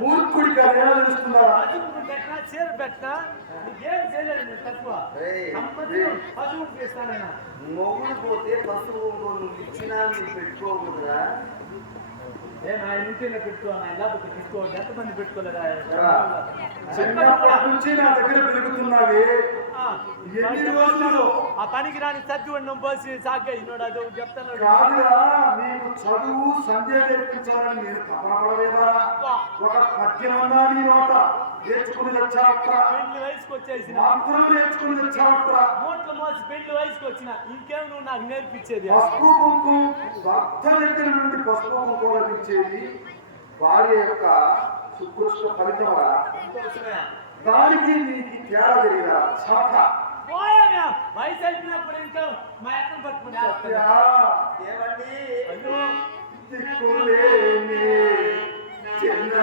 మూర్ఖుడికి ఎలా తెలుస్తున్నారా? చీర పెట్టినా నీకేం చేయలేదు తక్కువ మొగుడు పోతే పసుపు నువ్వు ఇచ్చినా మీరు పెట్టుకోకూడదా? ఆయన ఇంటిలో పెట్టుకోవాలి లేకపోతే పెట్టుకోవాలి. ఎంతమంది పెట్టుకోలేదా? చిన్నప్పటి నుంచి నా దగ్గర పెరుగుతున్నావే ఎన్ని రోజులు ఆ పనికి రాని సర్ది ఉండడం పోసి సాగ్గా ఇన్నాడు అది చెప్తాను. నీకు చదువు సంధ్య నేర్పించాలని నేను తపనపడలేదా? ఒక పద్యమన్నా నీ నోట నేర్చుకుని తెచ్చావట్రా? పెళ్లి వయసుకు వచ్చేసిన మాత్రం నేర్చుకుని తెచ్చావట్రా? మూట్ల మోసి పెళ్లి వయసుకు వచ్చిన ఇంకేం నువ్వు నాకు నేర్పించేది? పసుపు కుంకుమ భర్త దగ్గర నుండి పసుపు కుంకుమ లభించేది భార్య యొక్క సుకృష్ట ఫలితం. దానికి నీకు తేడా తెలియదా? చాట వయసు అయిపోయినప్పుడు ఇంకా మా ఎక్కడ పట్టుకుని దిక్కులేని చిన్న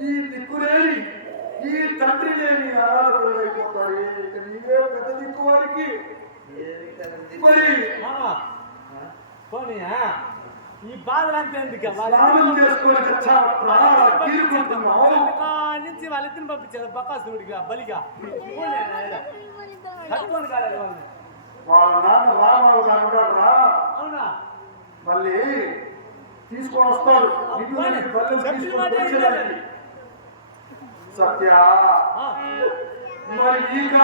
ఈ దిక్కులేని ఈ తండ్రి లేని అనాథులైపోతారు. నీవే పెద్ద దిక్కు వారికి. మరి ఈ బాధలంతా ఎందుకు? నుంచి వాళ్ళిద్దరిని పంపించారు బకాసుడిగా బలిగా. కట్టుకొని కాలేదు వాళ్ళని. వాళ్ళ నాన్న రామావు అంటాడురా. అవునా? మళ్ళీ తీసుకొని వస్తాడు. సత్య మరి నీక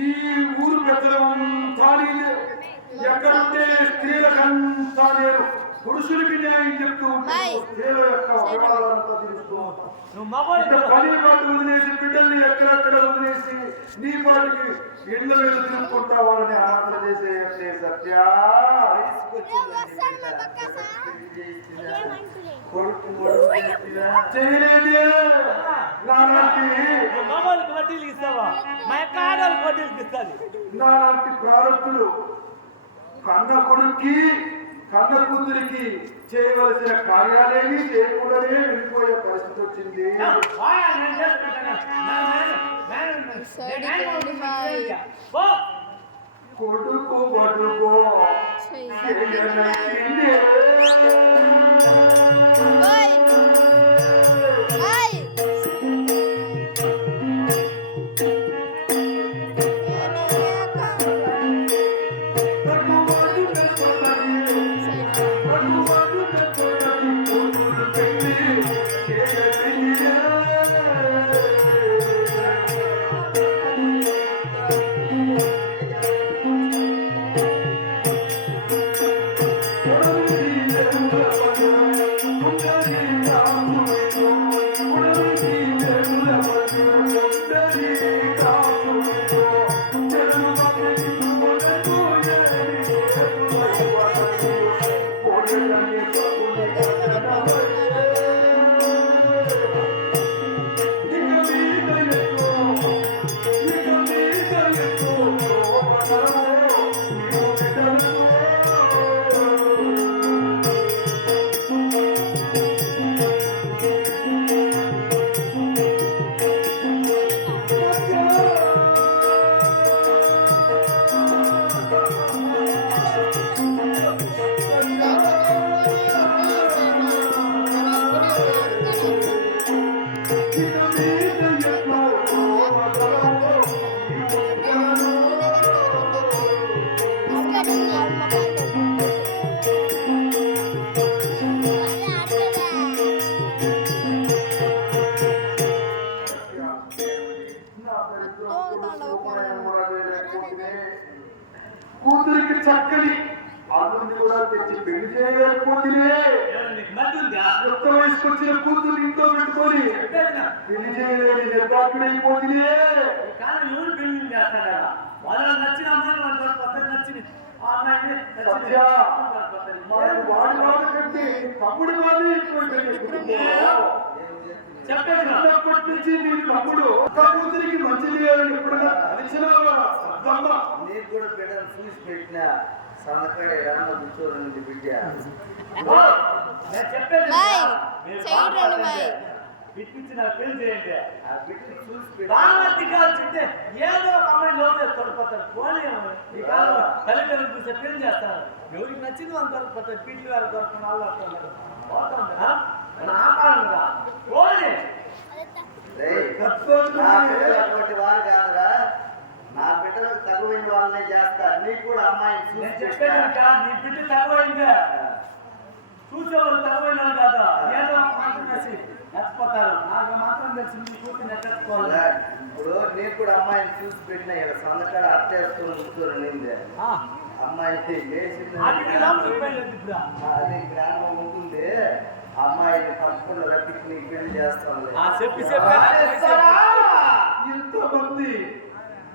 ఈ ఊరు పెద్దలంతా ఎక్కడుంటే స్త్రీలకంతా నేను పురుషులకి న్యాయం చెప్తూ స్త్రీల యొక్క వివరాలంతా తెలుస్తూ పని పాటు వదిలేసి బిడ్డల్ని ఎక్కడెక్కడ వదిలేసి నీ పాటికి ఇళ్ళ మీద తిరుగుకుంటా వాళ్ళని ఆరాధన చేసే సత్య చేయలేదే. నాలాంటి వడ్డీలు ఇస్తావా? మా యొక్క ఆడాలకు వడ్డీలు ఇస్తుంది. నాలాంటి ప్రారంభులు కన్న కొడుక్కి కన్న కూతురికి చేయవలసిన కార్యాలేమి చేయకుండానే వెళ్ళిపోయే పరిస్థితి వచ్చింది. కొడుకు బడుకో చక్కని ఆదుని కూడా తెచ్చి పెళ్లి చేయలేకపోతే నీకు మధ్య ఉందా కొత్త వయసుకు వచ్చిన కూతురు ఇంట్లో పెట్టుకొని పెళ్లి చేయలేని నిర్దాక్షుడైపోతే కానీ ఎవరు పెళ్లి చేస్తాడా వాళ్ళ నచ్చిన అమ్మాయిలు వాళ్ళ పద్ధతి నచ్చింది ఆ అమ్మాయిని సత్య వాడి వాళ్ళ కంటే తమ్ముడు వాళ్ళే ఎక్కువ పెళ్లి చెప్పేది చిన్నప్పటి నుంచి నీ తమ్ముడు ఒక్క కూతురికి మంచిది లేదని ఎప్పుడైనా తెలిసినావా నీకు కూడా బిడ్డను చూసి పెట్టిన సన్నకాడే రామ కూర్చోని బిడ్డ నేను చెప్పేది బాయ్ మీరు సైడ్ రండి బాయ్ పిచ్చి నాకు పెళ్లి చేయండి ఆ బిడ్డను చూసి పెట్టిన బాగా కాల్చింటే ఏదో ఒక అమ్మాయి లోతే తొడిపోతారు పోనీ ఈ కాలంలో తల్లిదండ్రులు చూస్తే పెళ్లి చేస్తారు ఎవరికి నచ్చింది వాళ్ళు దొరకపోతారు పీట్లు వేరే దొరకకుండా వాళ్ళు వస్తున్నారు పోతుందా ఆపాలంగా పోనీ రేయ్, నా బిడ్డలు అటువంటి వారు కాదురా నా బిడ్డలకు తగువైన వాళ్ళనే చేస్తా నీకు కూడా అమ్మాయిని నేను చూసి చెప్పేది పెట్టిన కాదు నీ బిడ్డ తగవైందే చూసేవాళ్ళు తగవైన కాదు ఏదో ఒక మాత్రం వేసి ఎత్తిపోతారు నాకు మాత్రం తెలిసి నీ కూతురు ఎక్కసుకోవాలి ఇప్పుడు నీకు కూడా అమ్మాయిని చూసి పెట్టిన ఇక్కడ సన్నకాడ అట్టేసుకొని కూర్చొని నిందే అమ్మాయి లేచింది అది గ్రామం ఉంటుంది అమ్మాయిని తప్పకుండా రప్పించి నీకు పెళ్లి చేస్తాను చెప్పి ఇంతమంది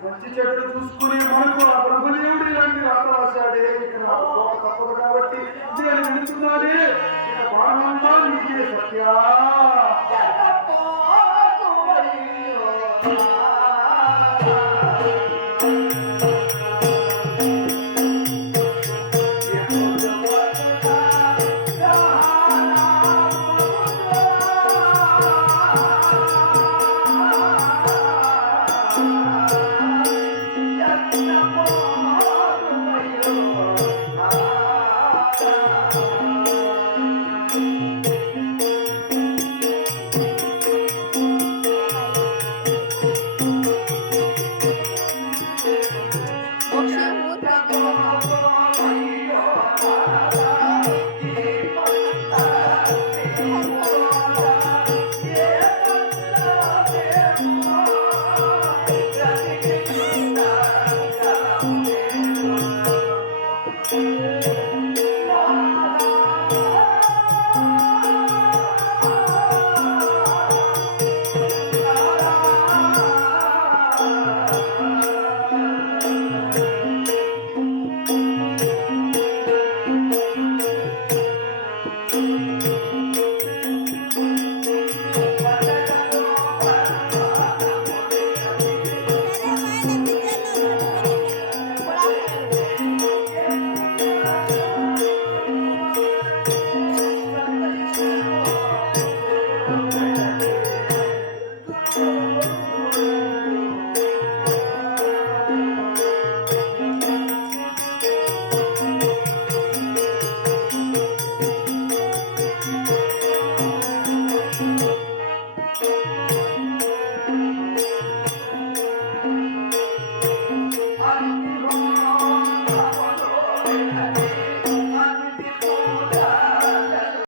మంచి చెడ్డలు చూసుకునే మనకు ఆ బ్రహ్మదేవుడు ఇలాంటి రాత రాశాడే ఇక నాకు పోక తప్పదు కాబట్టి నేను వింటున్నానే ఇక బాణంతా నీకే సత్యా